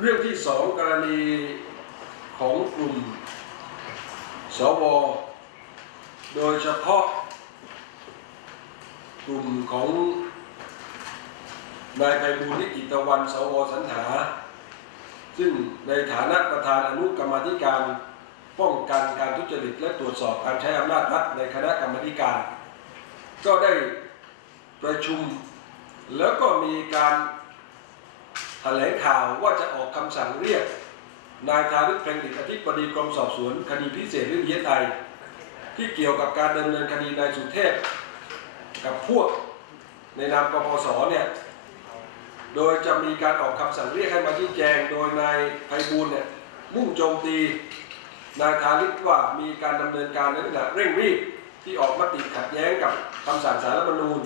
เรื่องที่สองกรณีของกลุ่มสวโดยเฉพาะ กลุ่มของนายไพบูลนิติตะวันสวสันถาซึ่งในฐานะประธานอนุกรรมธิการป้องกันการทุจริตและตรวจสอบการใช้อำนาจรัฐในคณะกรรมธิการ ก็ได้ประชุมแล้วก็มีการ แถลงข่าวว่าจะออกคำสั่งเรียก นายทาริกเพ็งดิตอธิบดีกรมสอบสวนคดีพิเศษเรื่องเยียไทย ที่เกี่ยวกับการดำเนินคดีนายสุเทพ กับพวกในนามกปสเนี่ยโดยจะมีการออกคำสั่งเรียกให้มาชี้แจง โดยนายไพบูลเนี่ยมุ่งโจมตีนายทาริกว่ามีการดำเนินการในลักษณะเร่งรีบที่ออกมติขัดแย้งกับคำสั่งสารรัฐธรรมนูญ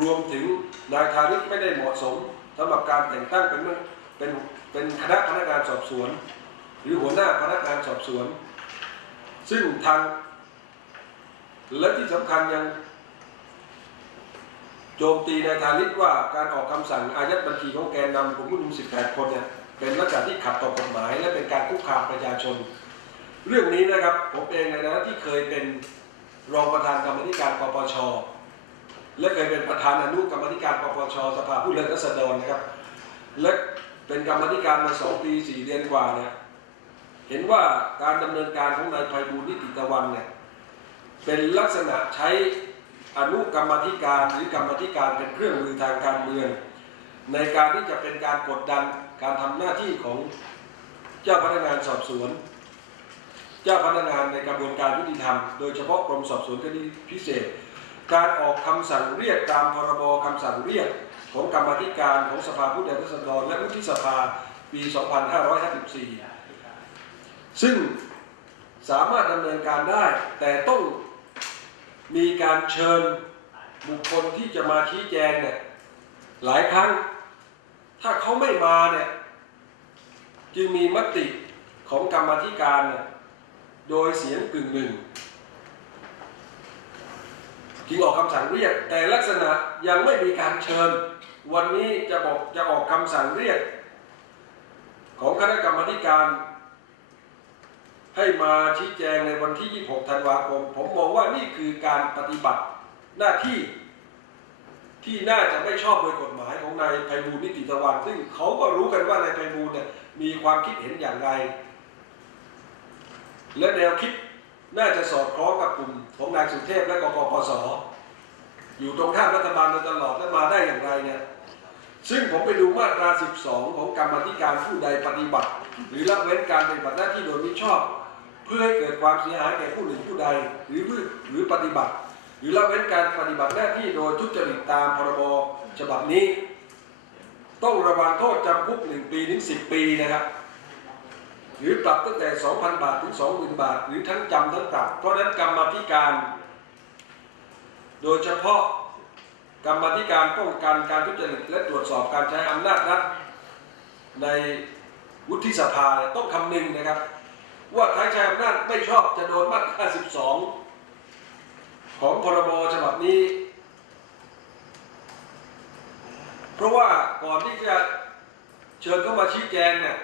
รวมถึงนายทาริกไม่ได้เหมาะสม สำหรับการแต่งตั้งเป็นเป็นเป็นคณะพนักงานสอบสวน หรือหัวหน้าพนักงานสอบสวน ซึ่งทางและที่สำคัญยังโจมตีนายทาริกว่าการออกคำสั่งอายัดบัญชีของแกนนำกลุ่มผู้ชุมนุม18 คนเนี่ยเป็นลักษณะที่ขัดต่อกฎหมาย และเป็นการคุกคามประชาชน เรื่องนี้นะครับผมเองในฐานะที่เคยเป็นรองประธานกรรมธิการปปช และเคยเป็นประธานอนุกรรมธิการปปชสภาผู้แทนราษฎรนะครับ และเป็นกรรมธิการมาสองปีสี่เดือนกว่าเนี่ยเห็นว่าการดำเนินการของนายไพบูลย์นิติตะวันเนี่ยเป็นลักษณะใช้อนุกรรมธิการหรือกรรมธิการเป็นเครื่องมือทางการเมือง ในการที่จะเป็นการกดดันการทำหน้าที่ของเจ้าพนักงานสอบสวน เจ้าพนักงานในกระบวนการยุติธรรม โดยเฉพาะกรมสอบสวนคดีพิเศษ การออกคำสั่งเรียกตามพรบคำสั่งเรียกของกรรมธิการของสภาผู้แทนราษฎรและวุฒิสภาปี 2554 ซึ่งสามารถดำเนินการได้แต่ต้องมีการเชิญบุคคลที่จะมาชี้แจงเนี่ยหลายครั้ง ถ้าเขาไม่มาเนี่ยจึงมีมติของกรรมธิการเนี่ยโดยเสียงกึ่งหนึ่ง จึงออกคำสั่งเรียก แต่ลักษณะยังไม่มีการเชิญ วันนี้จะบอกจะออกคำสั่งเรียก ของคณะกรรมการ ให้มาชี้แจงในวันที่ 26 ธันวาคม ผมมองว่านี่คือการปฏิบัติหน้าที่ที่น่าจะไม่ชอบโดยกฎหมายของนายไพบูลนิติตะวัน ซึ่งเขาก็รู้กันว่านายไพบูลย์เนี่ยมีความคิดเห็นอย่างไร และแนวคิด น่าจะสอดคล้องกับกลุ่มของนายสุเทพและกกปสอยู่ตรงข้ามรัฐบาลมาตลอดและมาได้อย่างไรเนี่ยซึ่งผมไปดูมาตรา 12 ของกรรมธิการผู้ใดปฏิบัติ หรือละเว้นการปฏิบัติหน้าที่โดยมิชอบ เพื่อให้เกิดความเสียหายแก่ผู้หนึ่งผู้ใดหรือหรือปฏิบัติ หรือละเว้นการปฏิบัติหน้าที่โดยทุจริตตามพรบฉบับนี้ ต้องระวังโทษจำคุก1ปีถึง10ปีนะครับ หรือปรับตั้งแต่ 2,000 บาทถึง 20,000 บาท หรือทั้งจำทั้งปรับ เพราะนั้นกรรมธิการ โดยเฉพาะกรรมธิการป้องกันการทุจริตและตรวจสอบการใช้อำนาจรัฐในวุฒิสภาต้องคำนึงนะครับ ว่าใครใช้อำนาจไม่ชอบจะโดนมาตรา12 ของพรบฉบับนี้ เพราะว่าก่อนที่จะเชิญเข้ามาชี้แจงเนี่ย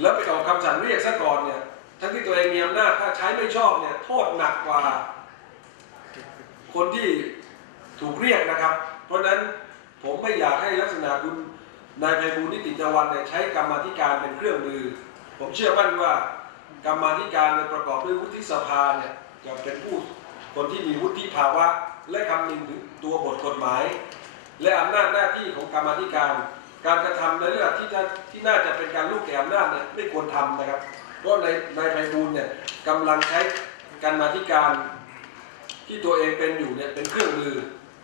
แล้วไปออกคำสั่งเรียกซะก่อนเนี่ยทั้งที่ตัวเองมีอำนาจถ้าใช้ไม่ชอบเนี่ยโทษหนักกว่า คนที่ถูกเรียกนะครับ เพราะฉะนั้นผมไม่อยากให้ลักษณะคุณนายไพบูลนิติตะวันเนี่ยใช้กรรมธิการเป็นเครื่องมือ ผมเชื่อมั่นว่ากรรมธิการเนี่ยประกอบด้วยวุฒิสภาเนี่ยจะเป็นผู้คนที่มีวุฒิภาวะ และคำนึงถึงตัวบทกฎหมาย และอำนาจหน้าที่ของกรรมธิการ การกระทำในเรื่องที่จะที่น่าจะเป็นการลูกแก่อำนาจเนี่ยไม่ควรทำนะครับ เพราะในนายไพบูลเนี่ยกำลังใช้กรรมาธิการที่ตัวเองเป็นอยู่เนี่ยเป็นเครื่องมือ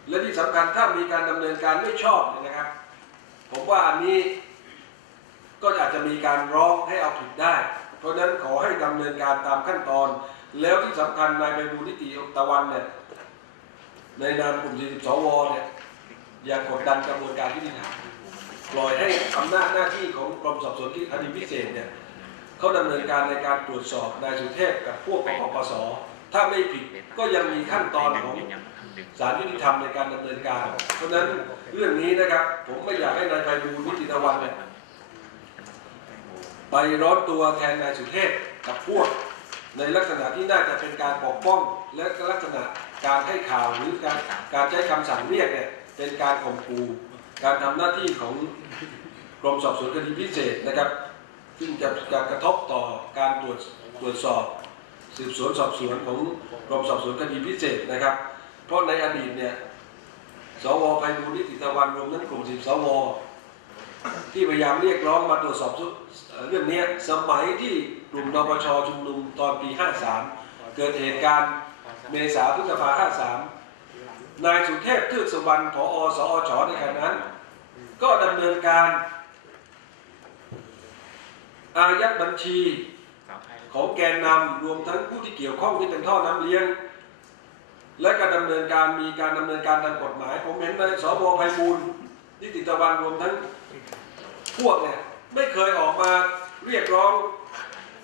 และที่สำคัญถ้ามีการดำเนินการไม่ชอบเนี่ยนะครับ ผมว่าอันนี้ก็อาจจะมีการร้องให้เอาผิดได้ เพราะฉะนั้นขอให้ดำเนินการตามขั้นตอน แล้วที่สำคัญนายไปบูลนิติตะวันเนี่ยในนามกลุ่ม42วเนี่ยอย่ากดดันกระบวนการยุติธรรม ปล่อยให้อำนาจหน้าที่ของกรมสอบสวนคดีพิเศษเนี่ยเขาดำเนินการในการตรวจสอบนายสุเทพกับพวกกปปสถ้าไม่ผิดก็ยังมีขั้นตอนของศาลยุติธรรมในการดำเนินการ เพราะฉะนั้นเรื่องนี้นะครับ ผมไม่อยากให้นายไพบูลนิติตะวันเนี่ยไปร้อนตัวแทนนายสุเทพกับพวก ในลักษณะที่น่าจะเป็นการปกป้อง และลักษณะการให้ข่าวหรือการการใช้คำสั่งเรียกเนี่ยเป็นการข่มขู่ การทำหน้าที่ของกรมสอบสวนคดีพิเศษนะครับ ซึ่งจะจะกระทบต่อการตรวจตรวจสอบ สืบสวนสอบสวนของกรมสอบสวนคดีพิเศษนะครับ เพราะในอดีตเนี่ยสวไพบูลย์นิติตะวันรวมทั้งกลุ่มสิบสวที่พยายามเรียกร้องมาตรวจสอบเรื่องนี้สมัยที่กลุ่มนปชชุมนุมตอนปี 53 เกิดเหตุการณ์เมษาพฤษภา53 นายสุเทพทือกสุวรรณผอสอชในขณะนั้นก็ดำเนิน การอายัดบัญชีของแกนนำรวมทั้งผู้ที่เกี่ยวข้องที่เป็นท่อน้ำเลี้ยง และการดำเนินการมีการดำเนินการทางกฎหมาย ผมเห็นในสวไพบูลย์นิติตะวันรวมทั้งพวกเนี่ยไม่เคยออกมาเรียกร้อง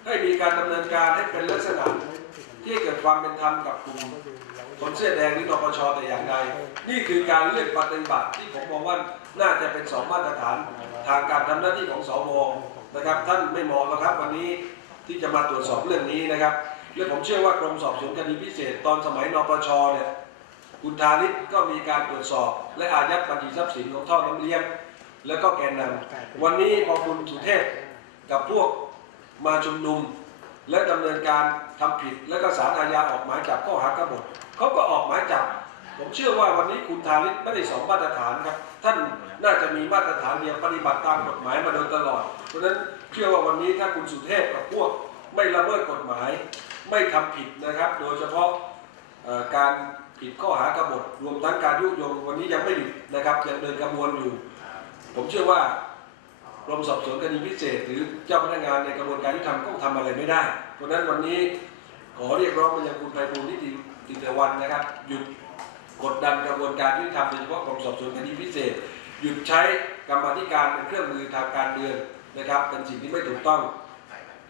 ให้มีการดำเนินการให้เป็นลักษณะ ที่เกิดความเป็นธรรมกับกลุ่มคนเสื้อแดงหรือนปชแต่อย่างใดนี่คือการเลือกปฏิบัติที่ผมมองว่าน่าจะเป็นสองมาตรฐานทางการทำหน้าที่ของสวนะครับ ท่านไม่เหมาะแล้วครับวันนี้ที่จะมาตรวจสอบเรื่องนี้นะครับและผมเชื่อว่ากรมสอบสวนคดีพิเศษ ตอนสมัยนปชเนี่ยคุณธาริศก็มีการตรวจสอบ และอายัดบัญชีทรัพย์สินของท่อน้ำเลี้ยง แล้วก็แกนนำวันนี้พอคุณสุเทพกับพวกมาชุมนุม และดำเนินการทำผิด แล้วก็ศาลอาญาออกหมายจับข้อหากบฏเขาก็ออกหมายจับ ผมเชื่อว่าวันนี้คุณธาริศไม่ได้สองมาตรฐานครับ ท่านน่าจะมีมาตรฐานเดียวปฏิบัติตามกฎหมายมาโดยตลอด เพราะฉะนั้นเชื่อว่าวันนี้ถ้าคุณสุเทพกับพวกไม่ละเมิดกฎหมาย ไม่ทำผิดนะครับ โดยเฉพาะการผิดข้อหากบฏรวมทั้งการยุยงวันนี้ยังไม่หยุดนะครับยังเดินกระบวนอยู่ ผมเชื่อว่า กรมสอบสวนคดีพิเศษ หรือเจ้าพนักงานในกระบวนการยุติธรรมก็ทำอะไรไม่ได้ เพราะฉะนั้นวันนี้ขอเรียกร้องไปยังคุณไพบูลนิติติตวันนะครับหยุดกดดันกระบวนการยุติธรรมโดยเฉพาะกรมสอบสวนคดีพิเศษ หยุดใช้กรรมธิการเป็นเครื่องมือทางการเมืองนะครับเป็นสิ่งที่ไม่ถูกต้อง